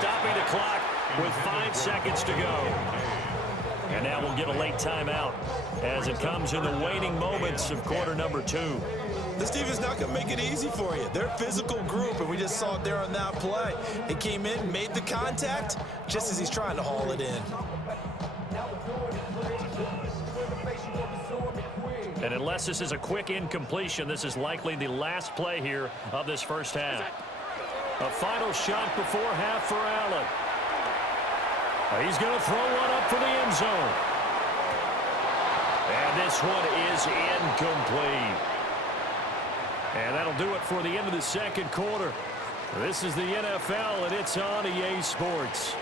stopping the clock with 5 seconds to go. And now we'll get a late timeout as it comes in the waning moments of quarter number 2. This team is not going to make it easy for you. They're a physical group, and we just saw it there on that play. He came in, made the contact, just as he's trying to haul it in. And unless this is a quick incompletion, this is likely the last play here of this first half. A final shot before half for Allen. He's going to throw one up for the end zone. And this one is incomplete. And that'll do it for the end of the second quarter. This is the NFL, and it's on EA Sports.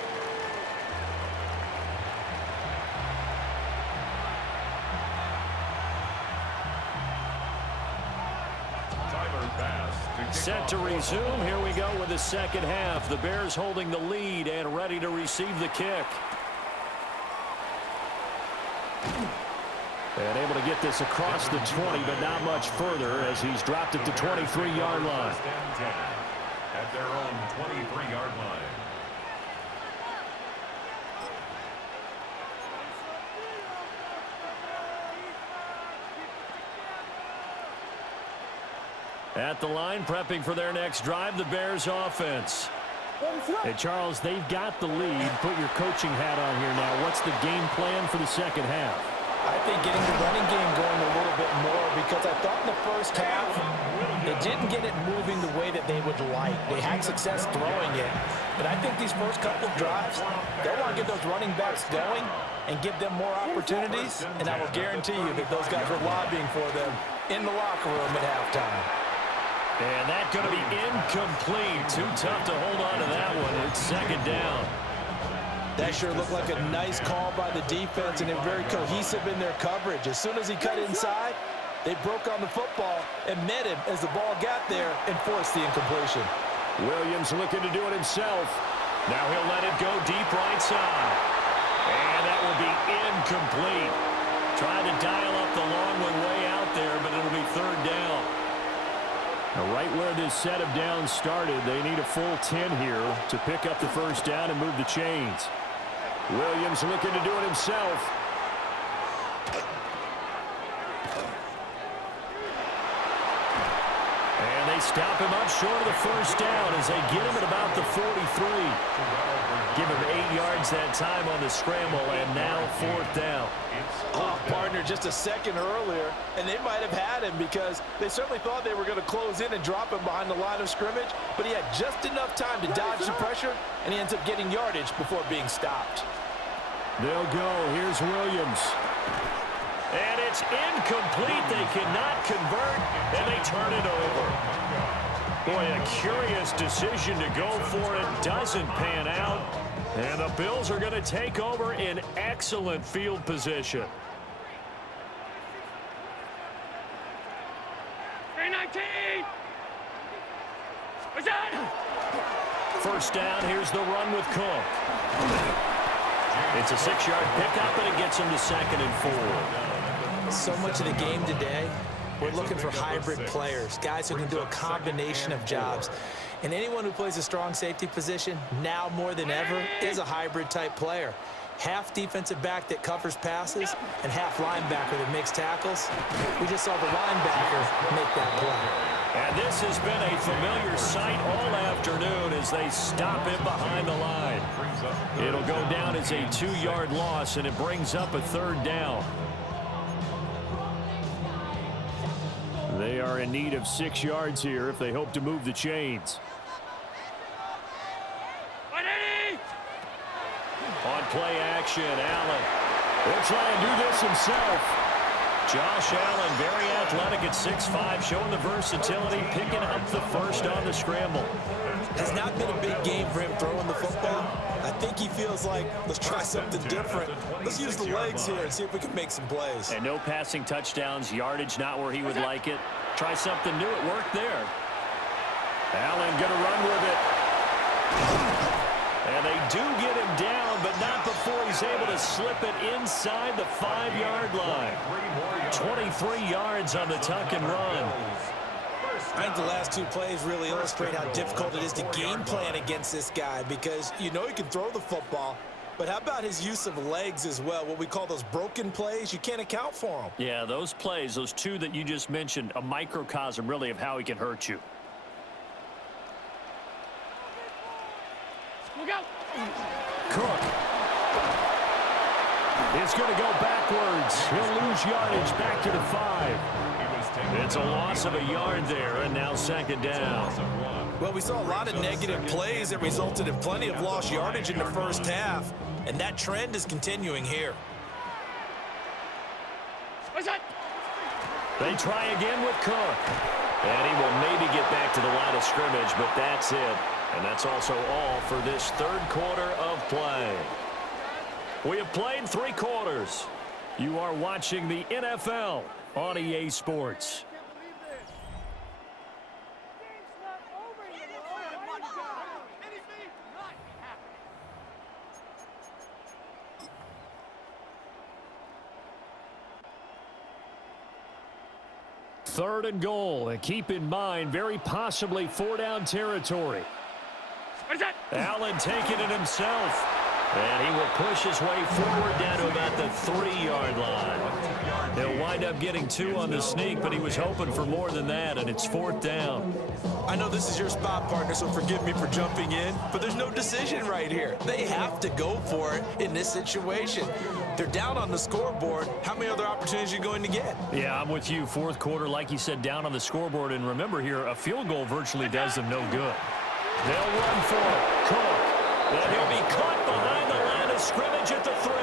Set to resume. Here we go with the second half. The Bears holding the lead and ready to receive the kick. And able to get this across the 20, but not much further as he's dropped it to 23-yard line. At their own 23-yard line. At the line, prepping for their next drive, the Bears offense. Hey, Charles, they've got the lead. Put your coaching hat on here now. What's the game plan for the second half? I think getting the running game going a little bit more, because I thought in the first half they didn't get it moving the way that they would like. They had success throwing it, but I think these first couple of drives, they want to get those running backs going and give them more opportunities, and I will guarantee you that those guys were lobbying for them in the locker room at halftime. And that's going to be incomplete. Too tough to hold on to that one. It's second down. That sure looked like a nice call by the defense, and they're very cohesive in their coverage. As soon as he cut inside, they broke on the football and met him as the ball got there and forced the incompletion. Williams looking to do it himself. Now he'll let it go deep right side. And that will be incomplete. Trying to dial up the long one way out there, but it'll be third down. Now right where this set of downs started, they need a full 10 here to pick up the first down and move the chains. Williams looking to do it himself. And they stop him up short of the first down as they get him at about the 43. Give him 8 yards that time on the scramble, and now fourth down. Oh, partner, just a second earlier, and they might have had him because they certainly thought they were going to close in and drop him behind the line of scrimmage, but he had just enough time to dodge the pressure, and he ends up getting yardage before being stopped. They'll go. Here's Williams. And it's incomplete. They cannot convert, and they turn it over. Boy, a curious decision to go for it. Doesn't pan out. And the Bills are going to take over in excellent field position. 319. What's that? First down. Here's the run with Cook. It's a 6-yard pickup, and it gets him to 2nd and 4. So much of the game today, we're looking for hybrid players, guys who can do a combination of jobs. And anyone who plays a strong safety position, now more than ever, is a hybrid-type player. Half defensive back that covers passes and half linebacker that makes tackles. We just saw the linebacker make that play. And this has been a familiar sight all afternoon as they stop him behind the line. It'll go down as a 2-yard loss, and it brings up a third down. They are in need of 6 yards here if they hope to move the chains. On play action, Allen will try and do this himself. Josh Allen, very athletic at 6'5", showing the versatility, picking up the first on the scramble. Has not been a big game for him throwing the football. I think he feels like, let's try something different. Let's use the legs here and see if we can make some plays. And no passing touchdowns, yardage not where he would like it. Try something new, it worked there. Allen gonna run with it. And they do get him down, but not before he's able to slip it inside the 5-yard line. 23 yards on the tuck and run. I think the last two plays really illustrate how difficult it is to game plan against this guy because you know he can throw the football, but how about his use of legs as well, what we call those broken plays? You can't account for them. Yeah, those plays, those two that you just mentioned, a microcosm really of how he can hurt you. Look out! Cook. It's going to go backwards. He'll lose yardage back to the 5. It's a loss of a yard there, and now second down. Well, we saw a lot of negative plays that resulted in plenty of lost yardage in the first half, and that trend is continuing here. What's that? They try again with Cook. And he will maybe get back to the line of scrimmage, but that's it. And that's also all for this third quarter of play. We have played 3 quarters. You are watching the NFL on EA Sports. Third and goal, and keep in mind, very possibly 4-down territory. What's that? Allen taking it himself. And he will push his way forward down to about the 3-yard line. He'll wind up getting 2 on the sneak, but he was hoping for more than that, and it's 4th down. I know this is your spot, partner, so forgive me for jumping in, but there's no decision right here. They have to go for it in this situation. They're down on the scoreboard. How many other opportunities are you going to get? Yeah, I'm with you. 4th quarter, like you said, down on the scoreboard. And remember here, a field goal virtually does them no good. They'll run for it. Cook. And he'll be caught behind the line of scrimmage at the 3.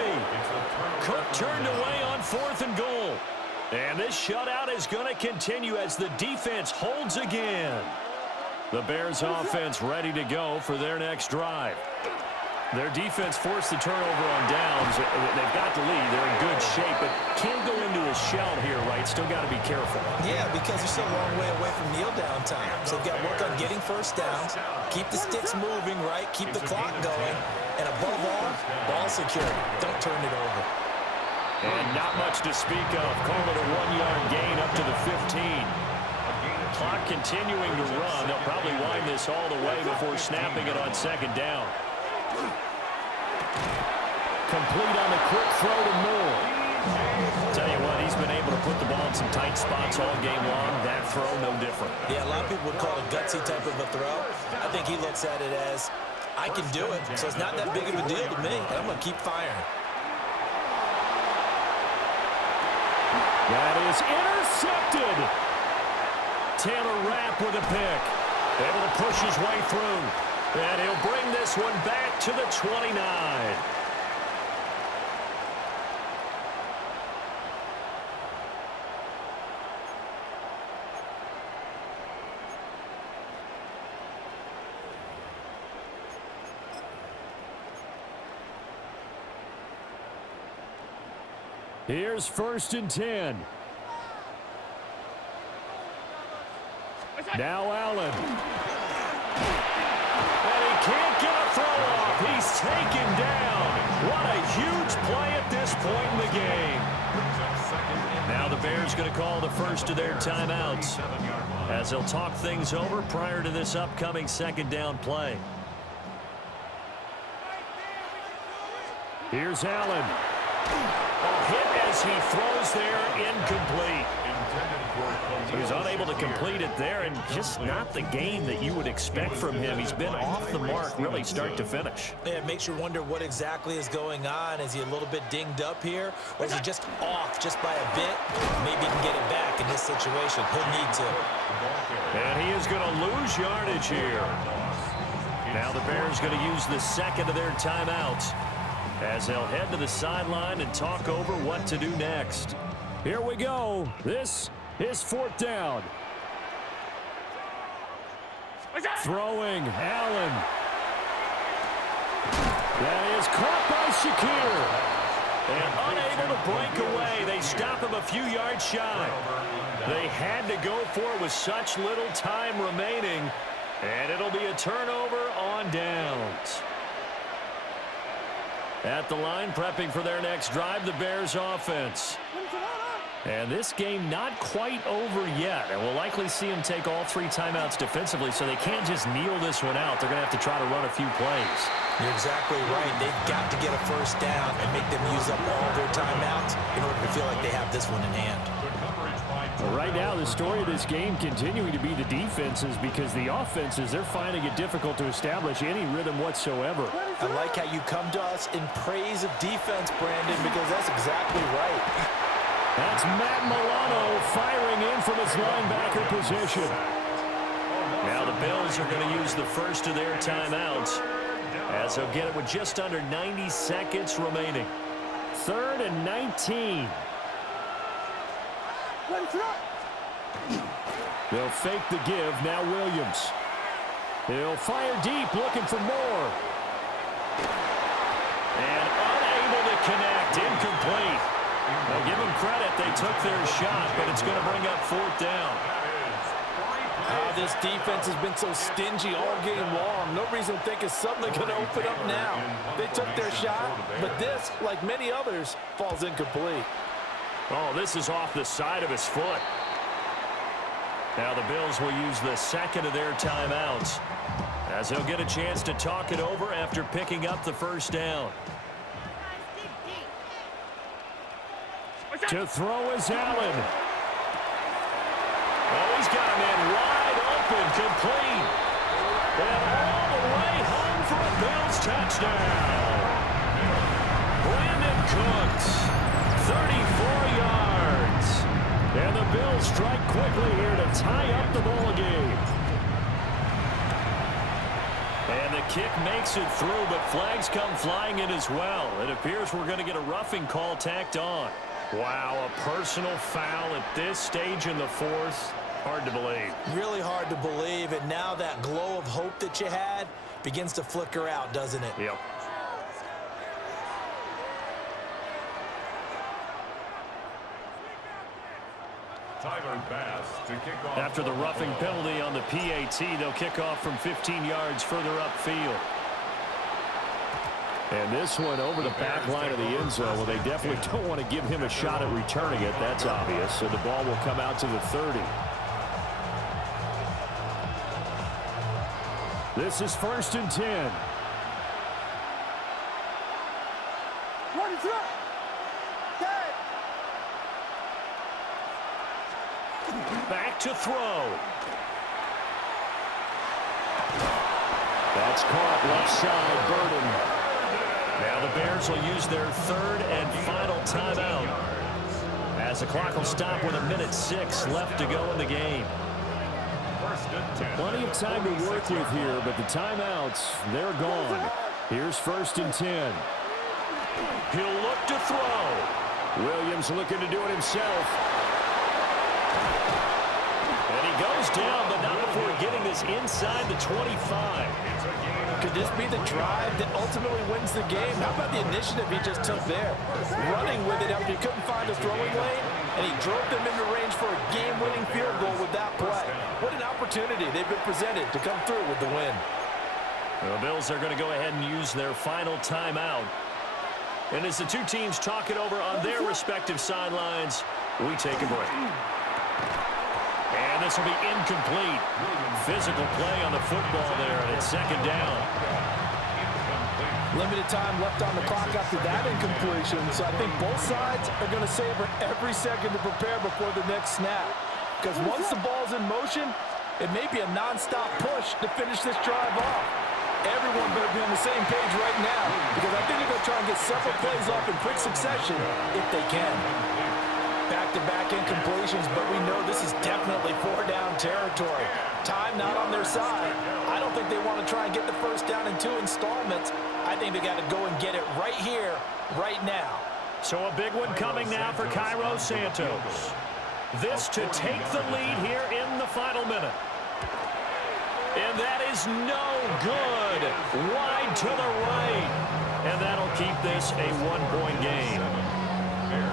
Cook turned away on 4th and goal. And this shutout is going to continue as the defense holds again. The Bears offense ready to go for their next drive. Their defense forced the turnover on downs. They've got the lead. They're in good shape, but can't go into a shell here, right? Still got to be careful. Yeah, because they're still a long way away from kneel down time. So they've got to work on getting first downs, keep the sticks moving, right? Keep the clock going. And above all, ball security. Don't turn it over. And not much to speak of. Call it a 1-yard gain up to the 15. Clock continuing to run. They'll probably wind this all the way before snapping it on second down. Complete on the quick throw to Moore. Tell you what, he's been able to put the ball in some tight spots all game long. That throw, no different. Yeah, a lot of people would call it a gutsy type of a throw. I think he looks at it as, I can do it, so it's not that big of a deal to me, and I'm going to keep firing. That is intercepted. Taylor Rapp with a pick. Able to push his way through. And he'll bring this one back to the 29. Here's 1st and 10. Now Allen. And he can't get a throw off. He's taken down. What a huge play at this point in the game. Now the Bears going to call the first of their timeouts as they'll talk things over prior to this upcoming second down play. Here's Allen. A hit as he throws there, incomplete. He was unable to complete it there, and just not the game that you would expect from him. He's been off the mark really start to finish. Yeah, it makes you wonder what exactly is going on. Is he a little bit dinged up here, or is he just off just by a bit? Maybe he can get it back in this situation. He'll need to. And he is going to lose yardage here. Now the Bears going to use the second of their timeouts as they'll head to the sideline and talk over what to do next. Here we go. This is 4th down. Throwing, Allen. That is caught by Shakir. And unable to break away. They stop him a few yards shy. They had to go for it with such little time remaining. And it'll be a turnover on downs. At the line, prepping for their next drive, the Bears offense. And this game not quite over yet. And we'll likely see them take all 3 timeouts defensively, so they can't just kneel this one out. They're going to have to try to run a few plays. You're exactly right. They've got to get a first down and make them use up all their timeouts in order to feel like they have this one in hand. Well, right now, the story of this game continuing to be the defenses, because the offenses, they're finding it difficult to establish any rhythm whatsoever. I like how you come to us in praise of defense, Brandon, because that's exactly right. That's Matt Milano firing in from his linebacker position. Now the Bills are going to use the first of their timeouts, as they'll get it with just under 90 seconds remaining. 3rd and 19. They'll fake the give. Now Williams. He'll fire deep, looking for more. And unable to connect. Incomplete. Well, give them credit. They took their shot, but it's going to bring up 4th down. This defense has been so stingy all game long. No reason to think it's suddenly going to open up now. They took their shot, but this, like many others, falls incomplete. Oh, this is off the side of his foot. Now the Bills will use the second of their timeouts, as they'll get a chance to talk it over after picking up the first down. To throw is Allen. Oh, he's got a man wide open, complete. And all the way home for a Bills touchdown. Brandon Cooks, 34 yards. And the Bills strike quickly here to tie up the ball game. And the kick makes it through, but flags come flying in as well. It appears we're going to get a roughing call tacked on. Wow, a personal foul at this stage in the 4th. Hard to believe. Really hard to believe, and now that glow of hope that you had begins to flicker out, doesn't it? Yep. After the roughing penalty on the PAT, they'll kick off from 15 yards further upfield. And this one over the back line of the end zone. Well, they definitely don't want to give him a shot at returning it. That's obvious. So the ball will come out to the 30. This is 1st and 10. Back to throw. That's caught left side, Burden. Now the Bears will use their 3rd and final timeout, as the clock will stop with 1:06 left to go in the game. Plenty of time to work with here, but the timeouts, they're gone. Here's 1st and 10. He'll look to throw. Williams looking to do it himself. And he goes down, but not before getting this inside the 25. Could this be the drive that ultimately wins the game? How about the initiative he just took there? Running with it after he couldn't find a throwing lane, and he drove them into range for a game-winning field goal with that play. What an opportunity they've been presented to come through with the win. The Bills are going to go ahead and use their final timeout. And as the two teams talk it over on their respective sidelines, we take a break. And this will be incomplete. Physical play on the football there, and it's 2nd down. Limited time left on the clock after that incompletion, so I think both sides are going to savor every second to prepare before the next snap. Because once the ball's in motion, it may be a non-stop push to finish this drive off. Everyone better be on the same page right now, because I think they're going to try and get several plays off in quick succession if they can. Back-to-back incompletions, but we know this is definitely 4-down territory. Time not on their side. I don't think they want to try and get the first down in 2 installments. I think they got to go and get it right here, right now. So a big one coming now for Cairo Santos. This to take the lead here in the final minute. And that is no good. Wide to the right. And that'll keep this a 1-point game.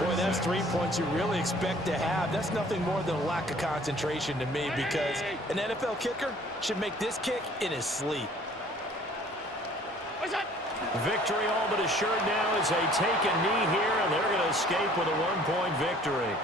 Boy, that's 3 points you really expect to have. That's nothing more than a lack of concentration to me, because an NFL kicker should make this kick in his sleep. Victory all but assured now as they take a knee here, and they're going to escape with a 1-point victory.